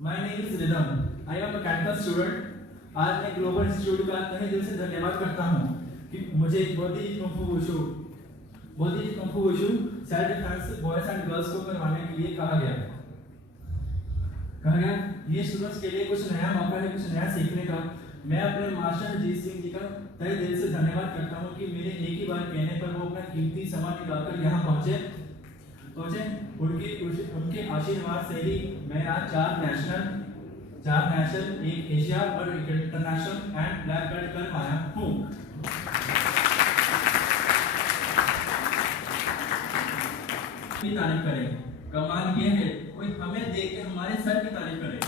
My name is Rhythm. I am a campus student. आज मैं global institute का तहे दिल से धन्यवाद करता हूँ कि मुझे body kung fu wushu self defence boys and girls को करवाने के लिए कहा गया। ये स्टूडेंट्स के लिए कुछ नया मौका है, कुछ नया सीखने का। मैं अपने मास्टर जीत सिंह जी का तहे दिल से धन्यवाद करता हूँ कि मेरे एक ही बार कहने पर वो अपना कीमती समय निकालकर यहाँ पहुँचे। उनके आशीर्वाद से ही मैं आज चार नेशनल, एक एशिया और एक इंटरनेशनल एंड ब्लैक बेल्ट कर पाया हूँ। तारीफ करें, कमाल ये है कोई हमें देख के हमारे सर की तारीफ करे।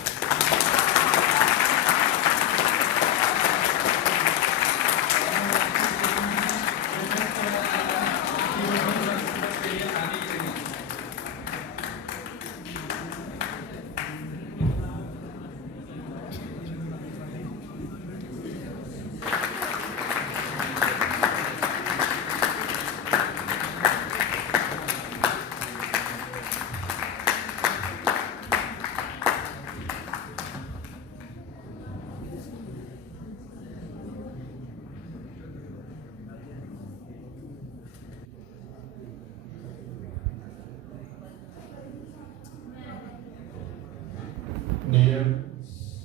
Dear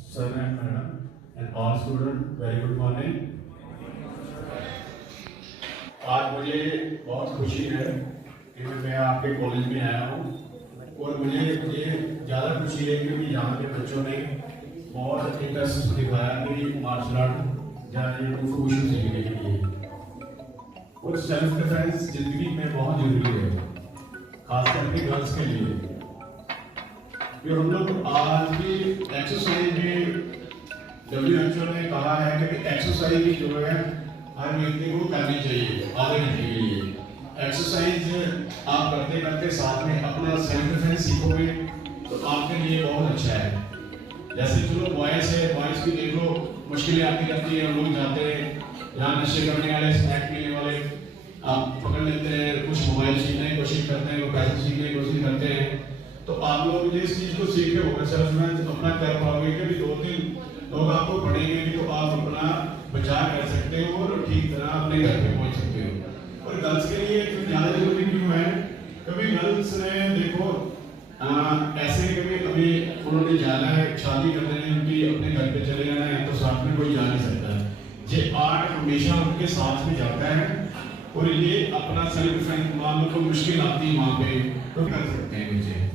sir and madam and all students, very good morning. आज मुझे बहुत खुशी है कि मैं आपके कॉलेज में आया हूँ और मुझे ये ज़्यादा खुशी है क्योंकि यहाँ के बच्चों ने बहुत इंटरेस्ट दिखाया कि मार्शल आर्ट जाने कुछ सीखने के लिए। और सेल्फ डिफेंस जिंदगी में बहुत जरूरी है, खास करके गर्ल्स के लिए। कि हम लोग आज की एक्सरसाइज में WHO ने कहा है कि एक्सरसाइज जो है हर व्यक्ति को करनी चाहिए आगे बढ़ने के लिए। एक्सरसाइज आप करते करते साथ में अपना सेल्फ डिफेंस सीखोगे तो आपके लिए बहुत अच्छा है। जैसे चलो बॉयज है, बॉयज की देखो मुश्किलें आती रहती है, हम लोग जाते हैं यहाँ नशे करने वाले, स्नैक पीने वाले आप पकड़ लेते हैं, कुछ मोबाइल सीखने की कोशिश करते हैं, वो पैसे सीखने की कोशिश करते हैं। तो आप लोग इस चीज को सीख के होगा सेल्फ डिफेंस अपना कर पाओगे कि 2-3 लोग आपको पढ़ेंगे तो आप अपना बचाव कर सकते हो और ठीक तरह अपने घर पे पहुंच सकते हो। और गर्ल्स के लिए ज्यादा जरूरी क्यों है? कभी गर्ल्स ने देखो ऐसे कभी अभी उन्होंने जाना है, शादी करने है उनकी, अपने घर पे चले जाना है तो साथ में कोई जा नहीं सकता। ये आर्ट हमेशा उनके साथ में जाता है और ये अपना सेल्फ डिफेंस मान लो कोई मुश्किल आती है वहाँ पे तो कर सकते हैं बच्चे।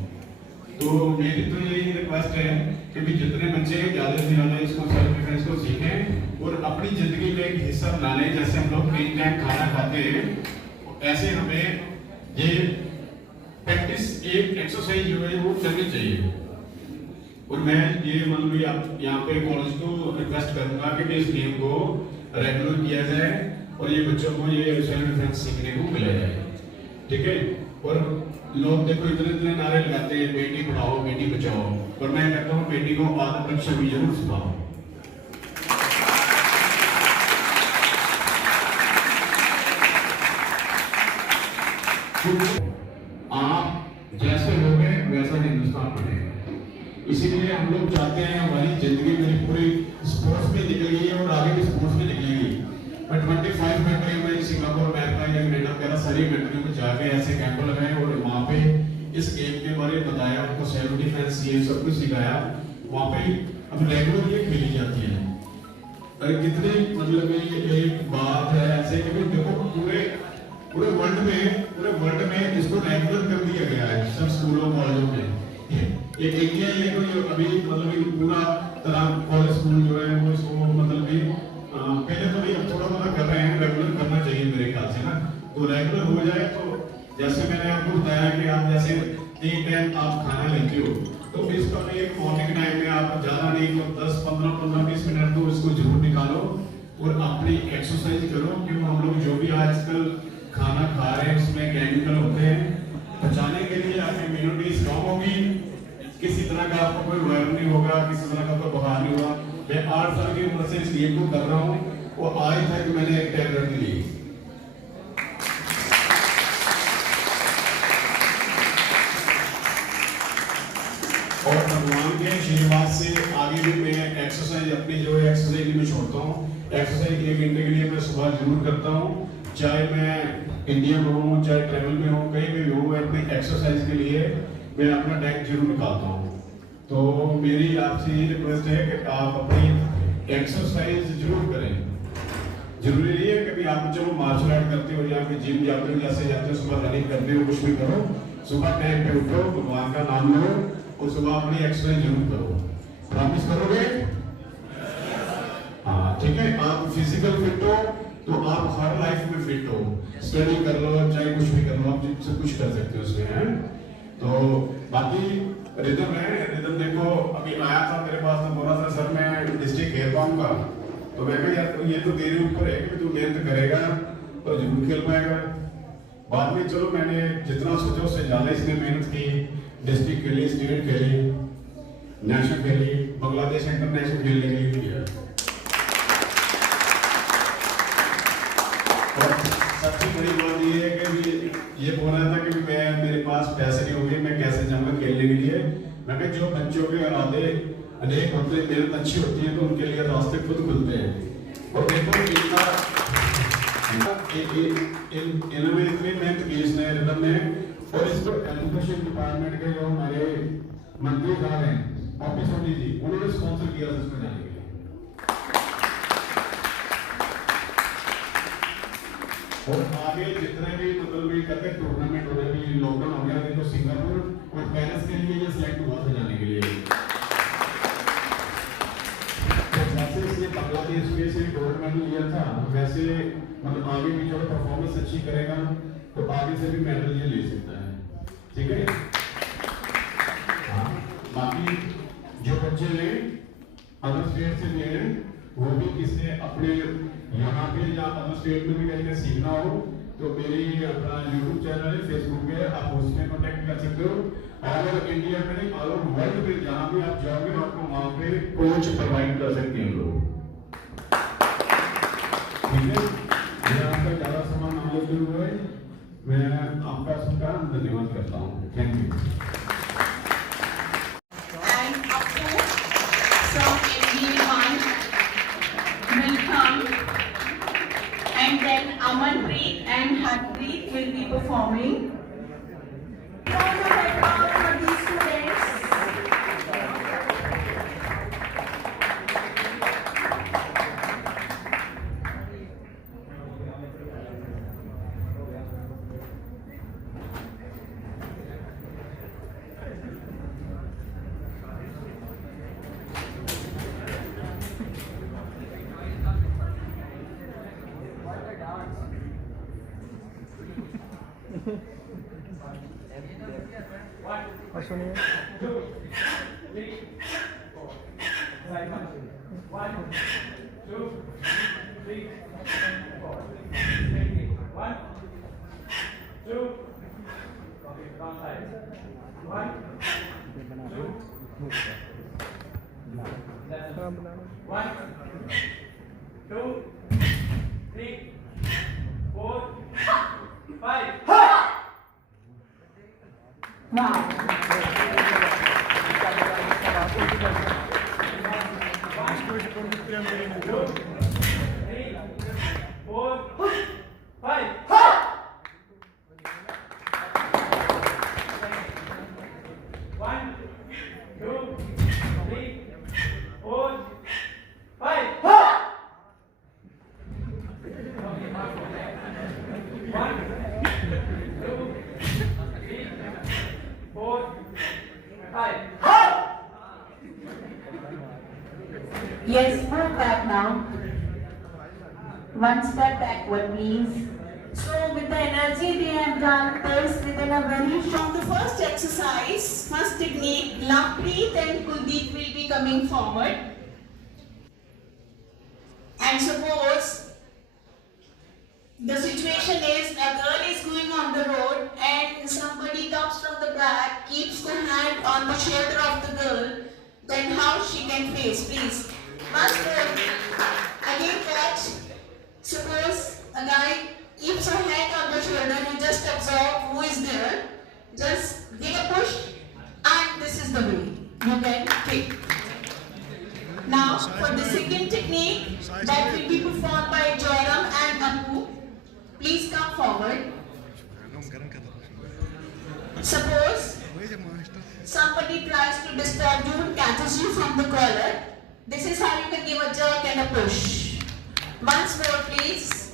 तो मेरी तो यही रिक्वेस्ट है कि भी जितने बच्चे ज़्यादा से ज़्यादा इसको सेल्फ डिफेंस को सीखें और अपनी ज़िंदगी में एक हिस्सा बनाने। जैसे हम लोग 3 टाइम खाना खाते हैं ऐसे हमें ये प्रैक्टिस, एक एक्सरसाइज जो है वो करनी चाहिए। और मैं ये मान लो आप यहाँ पे कॉलेज को रिक्वेस्ट करूँगा कि इस गेम को रेगुलर किया जाए और ये बच्चों को ये सेल्फ डिफेंस सीखने को मिला जाए, ठीक है। और लोग देखो इतने नारे लगाते हैं बेटी पढ़ाओ बेटी बचाओ, और मैं कहता हूँ बेटी को आत्मरक्षा भी जरूर सिखाओ। आप जैसे लोगे वैसा हिंदुस्तान बनेगा। इसीलिए हम लोग चाहते हैं हमारी जिंदगी मेरी पूरी स्पोर्ट्स में निकली है और आगे भी स्पोर्ट्स में निकलेगी। मैं 25 कंट्री में सिंगापुर, अमेरिका या कनाडा वगैरह सारी कंट्रियों में जाके ऐसे कैंप लगाए और वहाँ पे इस गेम के बारे में बताया, उनको सेल्फ डिफेंस ये सब कुछ सिखाया। वहाँ पे अब रेगुलर ये खेली जाती है। अरे कितने मतलब एक बात है ऐसे कि देखो पूरे वर्ल्ड में इसको रेगुलर कर दिया गया है सब स्कूलों कॉलेजों में। एक इंडिया ये कोई अभी मतलब पूरा तरह कॉलेज स्कूल जो है वो इसको मतलब भी पहले तो नहीं थोड़ा कर रहे हैं, रेगुलर करना चाहिए मेरे ख्याल से ना। तो रेगुलर हो जाए तो जैसे मैंने आपको बताया कि आप जैसे 3 टाइम आप खाना लेते हो तो इसका भी एक मॉर्निंग टाइम में आप ज्यादा नहीं तो 10-15-20 मिनट तो इसको जरूर निकालो और अपनी एक्सरसाइज करो। क्यों हम लोग जो भी आजकल खाना खा रहे हैं उसमें केमिकल होते हैं, बचाने के लिए आपकी इम्यूनिटी स्ट्रॉन्ग होगी, किसी तरह का आपको कोई वायरल नहीं होगा, किसी तरह का कोई बुखार नहीं होगा। मैं 8 साल की उम्र से इस गेम को कर रहा हूँ और आज तक मैंने एक टैबलेट ली। और भगवान के आशीर्वाद से आगे भी मैं एक्सरसाइज अपनी जो है एक्सरसाइज में छोड़ता हूँ। एक्सरसाइज 1 घंटे के लिए मैं सुबह जरूर करता हूँ, चाहे मैं इंडिया में हूँ चाहे ट्रैवल में हूँ, कहीं भी हूँ, मैं अपनी एक्सरसाइज के लिए मैं अपना टाइम जरूर निकालता हूँ। तो मेरी आपसे ये रिक्वेस्ट है कि आप अपनी एक्सरसाइज जरूर करें। जरूरी नहीं है कि आप चलो मार्शल आर्ट करते हो या फिर जिम जाते हो, जैसे जाते हो, सुबह रनिंग करते हो, कुछ भी करो, सुबह टाइम पे उठो, भगवान का नाम लो और सुबह अपनी एक्सरसाइज जरूर करो। प्रॉमिस करोगे? हाँ ठीक है। आप फिजिकल फिट हो तो आप हर लाइफ में फिट हो, स्टडी कर लो चाहे कुछ भी कर लो, आप जिससे कुछ कर सकते हो उसमें है। तो बाकी रिदम है, रिदम देखो अभी आया था मेरे पास तो बोला था सर मैं डिस्ट्रिक्ट खेल पाऊंगा, तो मैं कहा यार ये तो तेरे ऊपर है कि तू मेहनत करेगा तो जरूर खेल पाएगा। बाद में चलो मैंने जितना सोचा उससे ज्यादा इसमें मेहनत की, डिस्ट्रिक्ट खेली, स्टेट खेली, नेशनल खेली, बांग्लादेश इंटरनेशनल खेलने के लिए किया। और सबसे बड़ी बात ये है कि ये बोल रहा था कि मैं मेरे पास पैसे नहीं होंगे, मैं कैसे जाऊंगा खेलने के लिए। मैं कहा जो बच्चों के इरादे अनेक होते हैं, मेहनत अच्छी होती है तो उनके लिए रास्ते खुद खुलते हैं। और देखो इन्होंने इतनी मेहनत की इसने रिदम ने, और इसको एजुकेशन डिपार्टमेंट के जो हमारे मंत्री साहब हैं ऑफिस ओडी जी, उन्होंने स्पॉन्सर किया इसमें जाने के लिए। और आगे जितने भी मतलब भी करते टूर्नामेंट हो रहे भी, लॉकडाउन हो गया तो सिंगापुर और पेरिस के लिए ये सिलेक्ट हुआ था जाने के लिए। तो जैसे इसने बांग्लादेश के से गोल्ड मेडल लिया था, वैसे मतलब आगे भी जो परफॉर्मेंस अच्छी करेगा तो आगे से भी मेडल ये ले सकता है, ठीक है। हाँ बाकी जो बच्चे हैं अदर स्टेट से भी हैं, वो भी किसने अपने यहाँ पे या अदर स्टेट में भी कहीं सीखना हो तो मेरी अपना यूट्यूब चैनल है, फेसबुक पे, आप उसमें कॉन्टेक्ट कर सकते हो। और इंडिया में नहीं ऑल ओवर वर्ल्ड में जहाँ भी आप जाओगे आपको वहाँ पे कोच प्रोवाइड कर सकते हैं लोग, ठीक है। मैं आपका ज़्यादा सामान ना लेते हुए मैं आपका सबका धन्यवाद करता हूँ। Thank you. And Appu from MBA1 will come, and then Amanpreet and Harpreet will be performing. Round of applause for these students. और सुनिए 2 3 4 5 1 2 3 4 1 2 okay down side 1 2 1 2 3 4 5 Wow. 5 Yes, move back now. One step backward, please. So, with the energy they have done this within a very from the first exercise, first technique, Lavpreet and Kuldeep will be coming forward. And suppose the situation is a girl is going on the road and somebody comes from the back, keeps the hand on the shoulder of the girl, then how she can face, please. Once again catch. Suppose a guy keeps a hand on the shoulder, you just observe who is there, just give a push and this is the way. you can kick. Now for the second technique that will be performed by Joram and Apu, please come forward. Suppose somebody tries to disturb you and catches you from the collar. This is how you can give a jerk and a push. Once more please.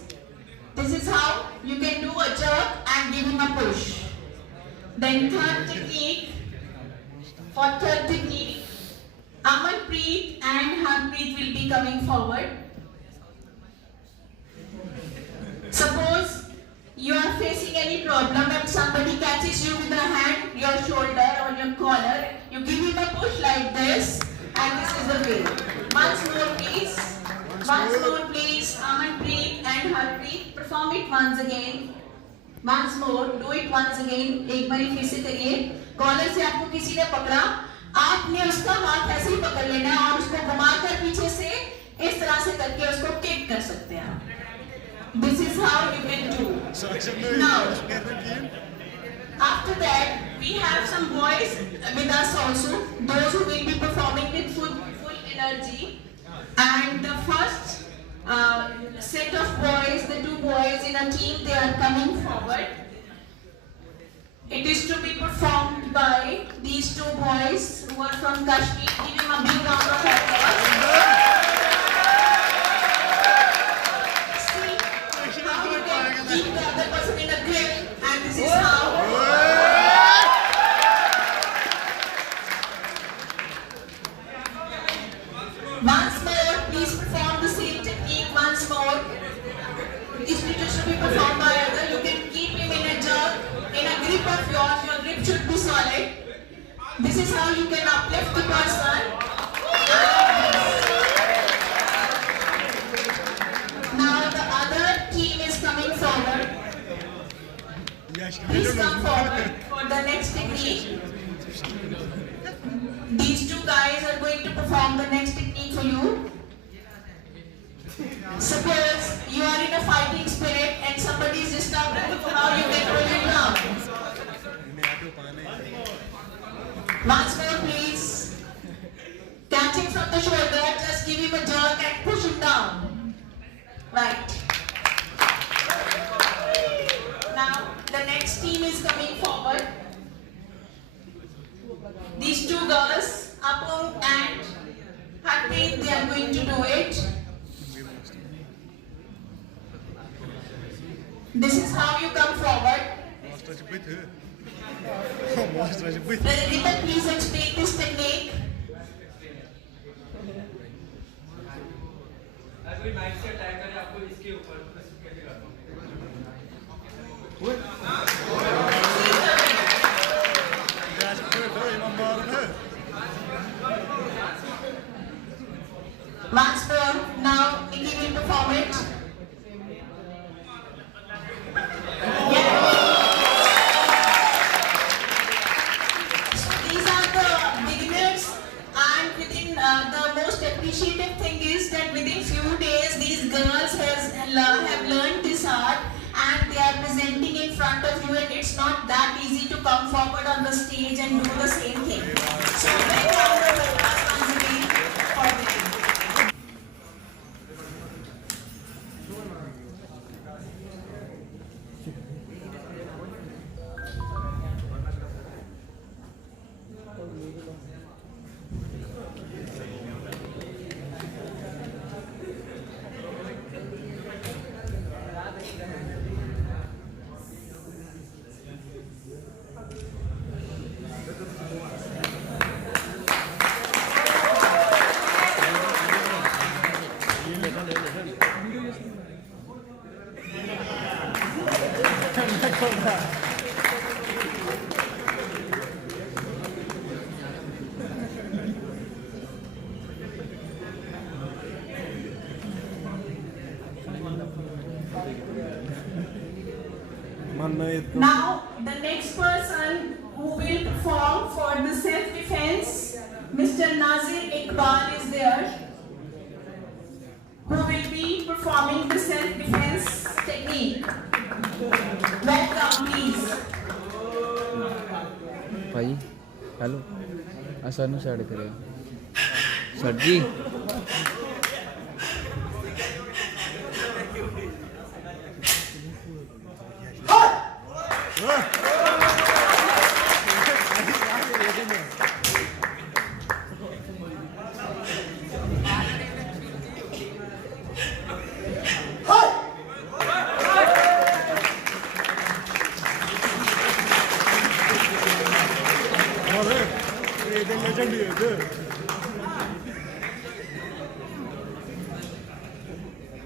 This is how you can do a jerk and give him a push. Then third technique. For third technique, Amanpreet and Harpreet will be coming forward. Suppose you are facing any problem and somebody catches you with a hand, your shoulder or your collar, you give him a push like this and this is the way. Once more please. Once more please, Amanpreet and Harpreet, perform it once again. Once more, do it once again. एक बारी फिर से करिए. Collar से आपको किसी ने पकड़ा, आपने उसका हाथ ऐसे ही पकड़ लेना है और उसको घुमाकर पीछे से इस तरह से करके उसको किक कर सकते हैं. This is how you can do. Now, after that, we have some boys with us also, those who will be performing with full energy. And the first set of boys, the two boys in a team, they are coming forward. It is to be performed by these two boys who are from Kashmir. Give them a big round of applause. See how you can keep the other person in a grip, and this is how. Once more, please perform the same technique once more. It should be performed by other. You can keep him in a jerk, in a grip of yours. Your grip should be solid. This is how you can uplift the person. Now the other team is coming forward. Please come forward for the next technique. These two guys are going to perform the next technique for you. Suppose you are in a fighting spirit and somebody is disturbing you, how you can pull him down. Once more please. Catching from the shoulder, just give him a jerk and push him down. Right. Now the next team is coming forward. These two girls, Apung and Harpreet, they are going to do it. This is how you come forward. Rita, please explain this technique. अभी mic से attack करें आपको इसके ऊपर कैसे करना Once more, now Nikki will perform it. These are the beginners, and within the most appreciative thing is that within few days these girls have learned this art and they are presenting in front of you, and it's not that easy to come forward on the stage and do the same thing. So big round of applause once again for them. Now, the next person who will perform for the self-defense, Mr. Nazir Iqbal is there, who will be performing the self-defense technique. Welcome, please. भाई hello सानू side करे sir ji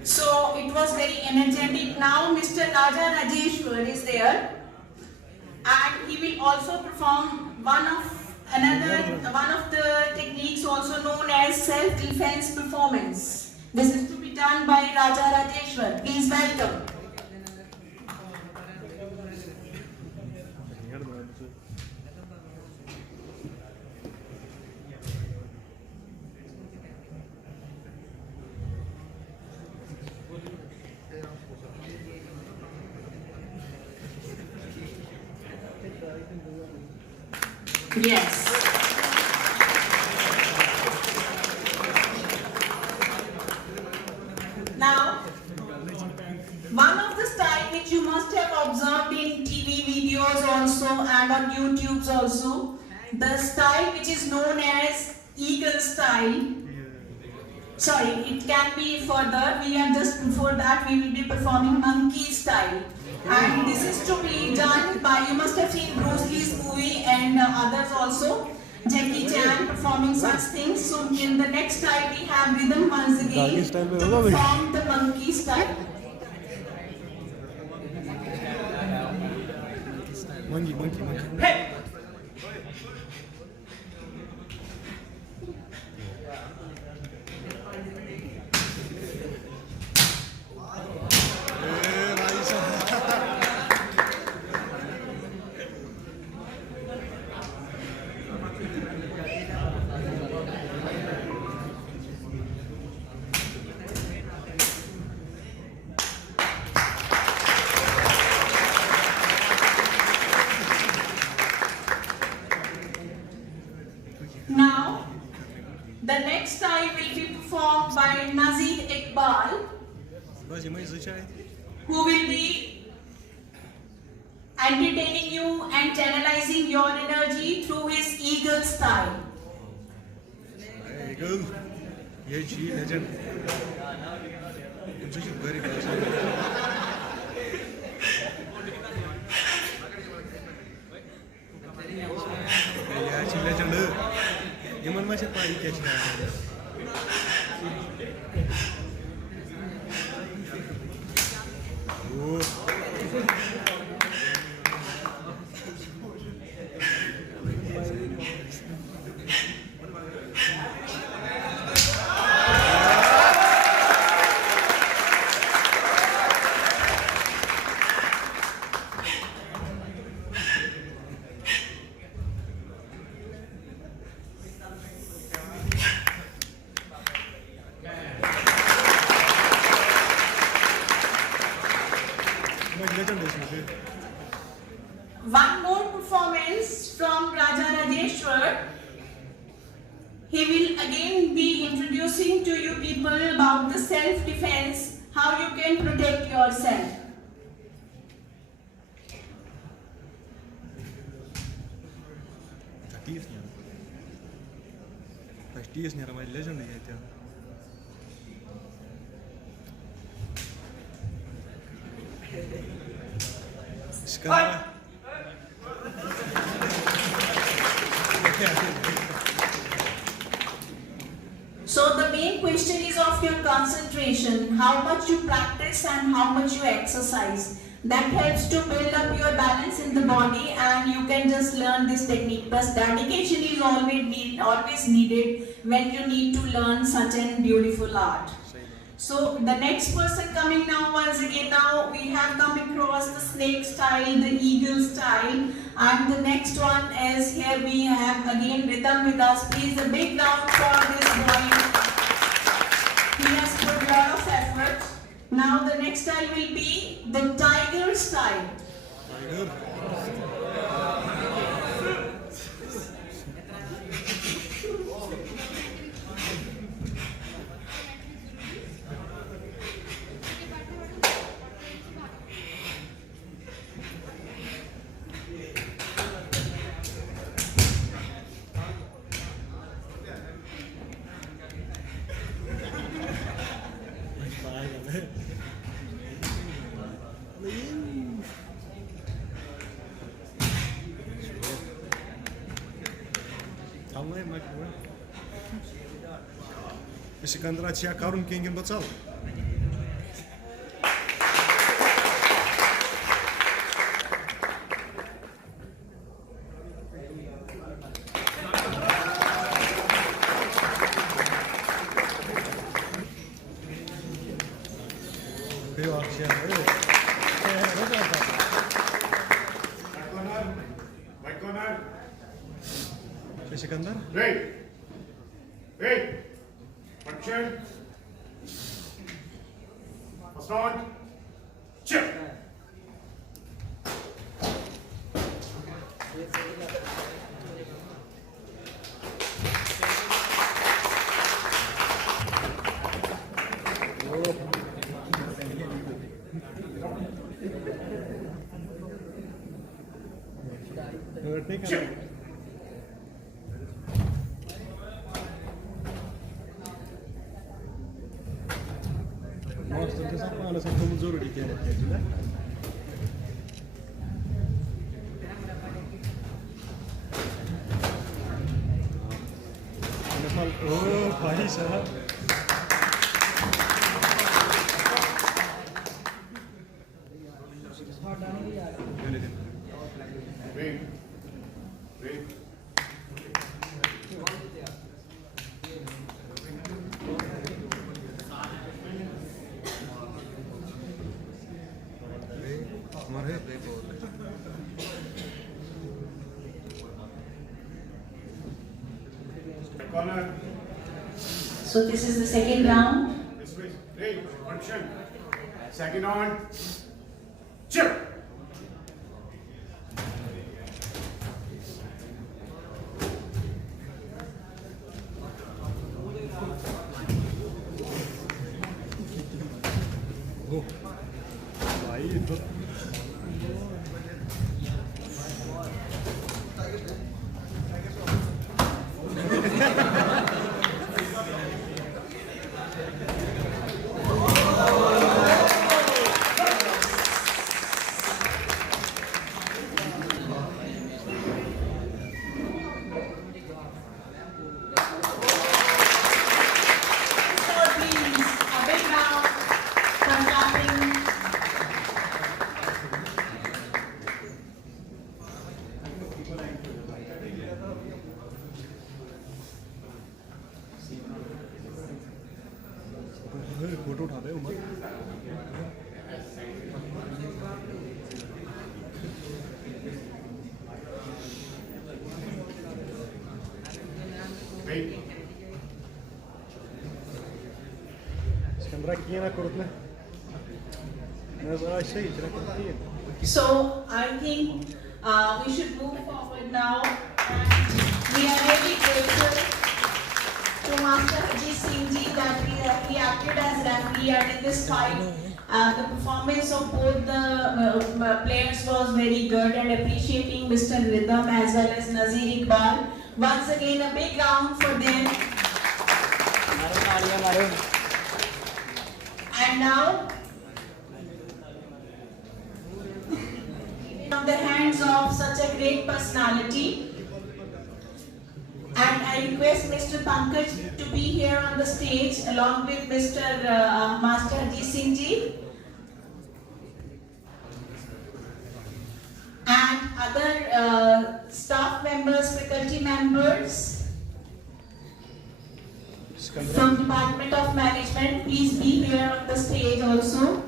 So it was very energetic. Now Mr. Raja Rajeshwar is there, and he will also perform one of the techniques also known as self-defense performance. This is to be done by Raja Rajeshwar. Please welcome. Yes. Now, one of the style which you must have observed in TV videos also and on YouTube's also, the style which is known as eagle style. Sorry, it can be further. We are just before that we will be performing monkey style. And this is to be done by, you must have seen Bruce Lee's movie and others also, Jackie Chan performing such things. So in the next style we have rhythm once again to perform the monkey style. monkey. Hey! Now, the next style will be performed by Nazir Iqbal, who will be entertaining you and channelizing your energy through his eagle style. Eagle, yeah, legend. It's very legend. Yaman masih pari catch na. Oh. One more performance from Raja Rajeshwar. He will again be introducing to you people about the self-defense, how you can protect yourself. First near my legend here. Sky. So the main question is of your concentration, how much you practice and how much you exercise. That helps to build up your balance in the body and you can just learn this technique. Plus dedication is always needed when you need to learn such a beautiful art. So the next person coming now, once again now we have come across the snake style, the eagle style, and the next one is here we have again Rhythm with us. Please a big round for this boy. He has put a lot of effort. Now the next style will be the tiger style. Vallahi bak bu. Iskandar ya karun kengin batsal. Kıyı akşam. White corner. Iskandar. Wait. Wait. Action. First round. Chip. Chip. Master के साथ पाना सब तो जरूरी क्या है नेपाल ओ भाई साहब Wait. Wait. हमारे Corner. So this is the second round. This way. Hey, action. Second on. Chip. ओ भाई तो So please, a big round for clapping. Photo उठा रहे Umar Wait. اسكندريه كينا كرتنا ناس شيء ترى كثير So I think we should move forward now. And we are really grateful to Master Ajit Singh Ji that he acted as referee, and in this fight, the performance of both the players was very good, and appreciating Mr. Rhythm as well as Nazir Iqbal. Once again, a big round for them. And now, from the hands of such a great personality, and I request Mr. Pankaj to be here on the stage along with Mr. Master Ajit Singh Ji and other staff members, faculty members from Department of Management. Please be here on the stage also.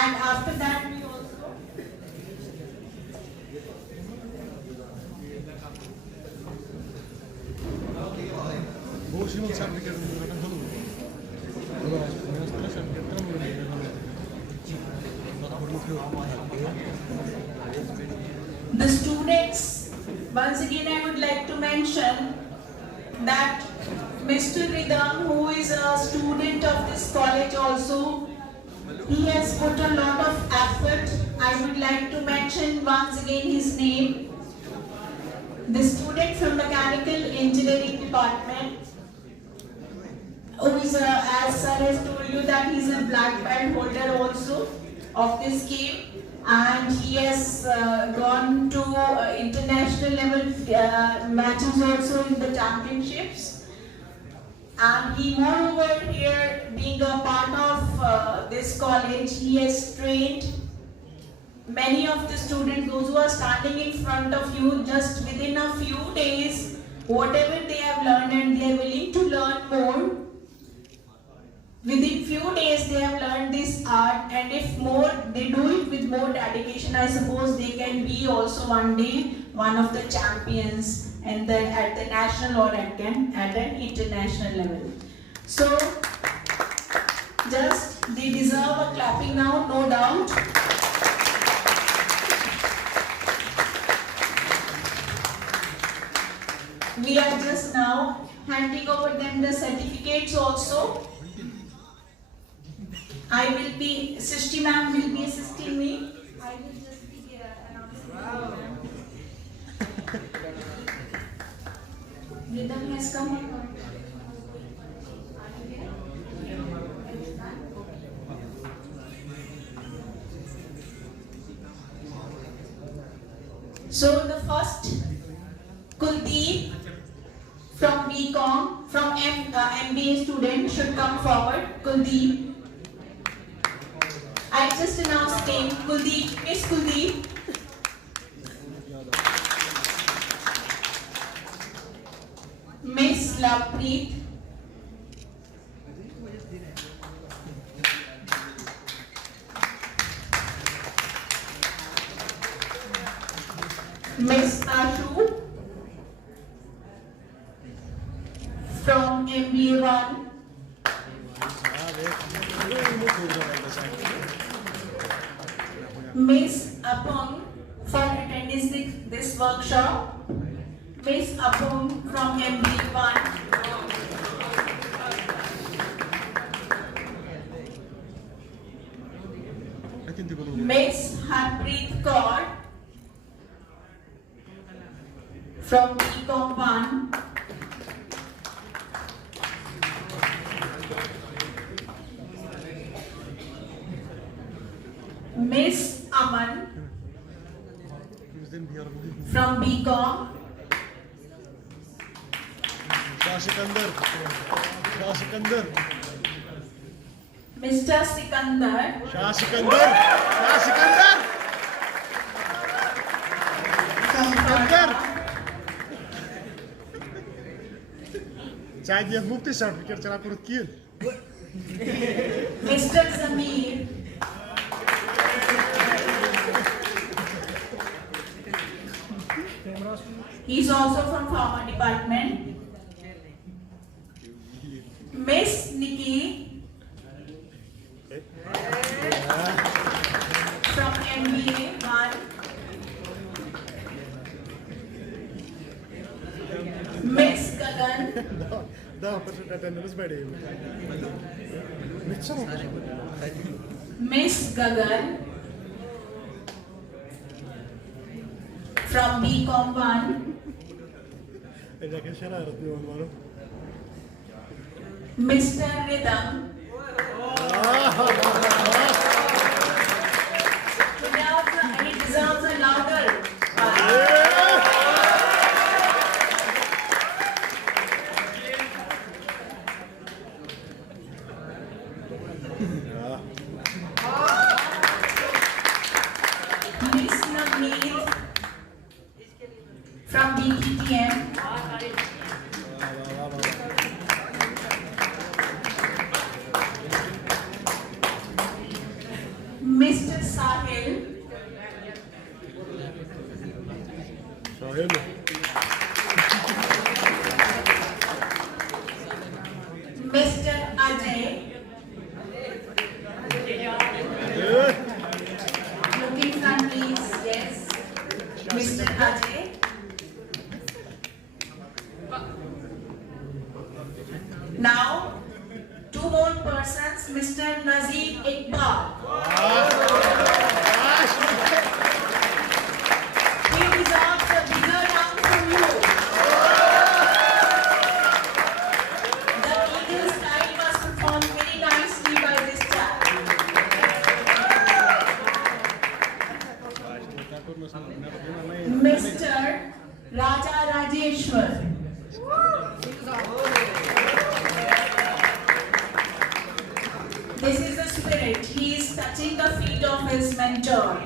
And after that, we also वो शिवल certificate में hello the students, once again I would like to mention that Mr. Ridham, who is a student of this college also, he has put a lot of effort. I would like to mention once again his name. The student from Mechanical Engineering Department, who is, as sir has told you, that he is a black belt holder also. of this game, and he has gone to international level matches also in the championships. And he, moreover, here being a part of this college, he has trained many of the students, those who are standing in front of you, just within a few days, whatever they have learned, and they are willing to learn more. Within few days they have learned this art, and if more they do it with more dedication, I suppose they can be also one day one of the champions and at the national or at an international level. So just they deserve a clapping now, no doubt. We are just now handing over them the certificates also. I will be, Srishti ma'am will be assisting me. I will just be announcing. Rhythm has come. So the first, Kuldeep from BCom, from MBA student should come forward. Kuldeep. I just announced name, Kuldeep, Miss Kuldeep. Miss Lovepreet. Miss Ashu from MBA 1. Miss Apung for attending this workshop. Miss Apung from MBA 1. Miss Harpreet Kaur from BCom 1. Miss Aman from BCom. Shah Sikandar. Mr. Sikandar. Shah Sikandar. चाहे ये मुफ्त certificate चला कर किए Mr. Zamir. He is also from Pharma department. Miss Nikki from MBA 1. Miss Gagan 10% attendance बैठे Miss Gagan from BCom 1. जाके शरारत में मारो Mr. Rhythm. He deserves a louder. Miss Navneet from DTTM. Mr. Sahil. Mr. Ajay. Looking front, please. Yes. Mr. Ajay. Now, two more persons. Mr. Nazir Iqbal. He deserves a bigger round Mr. Raja Rajeshwar. This is the spirit. He is touching the feet of his mentor.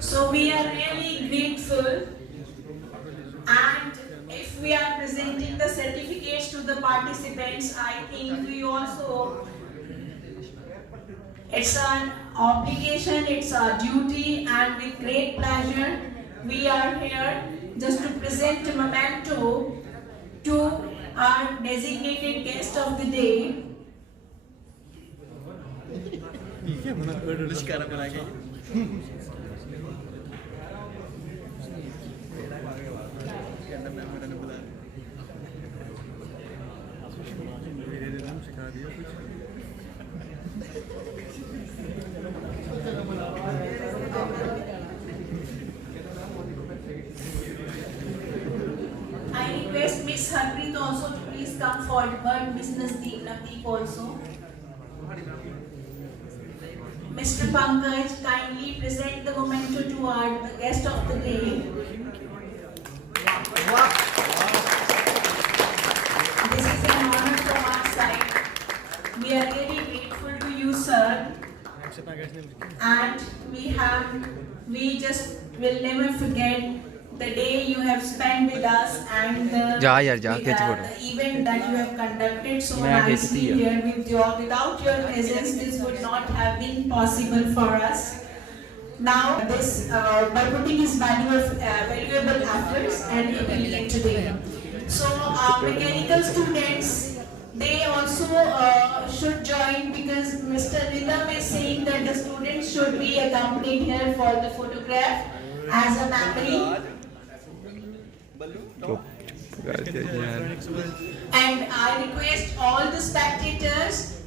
So we are really grateful, and if we are presenting the certificates to the participants, I think we also, it's an obligation, it's our duty, and with great pleasure we are here just to present a memento to our designated guest of the day. I request Miss Harpreet also to please come forward, Miss Navdeep also. Mr. Pankaj, kindly present the memento to our guest of the day. This is an honor from our side. We are really grateful to you, sir. And we just will never forget the day you have spent with us and the event that you have conducted so nicely here with without your presence, this would not have been possible for us. Now, this by putting his valuable efforts and opinion today. So, mechanical students, they also should join, because Mr. Rhythm is saying that the students should be accompanied here for the photograph as a memory. And I request all the spectators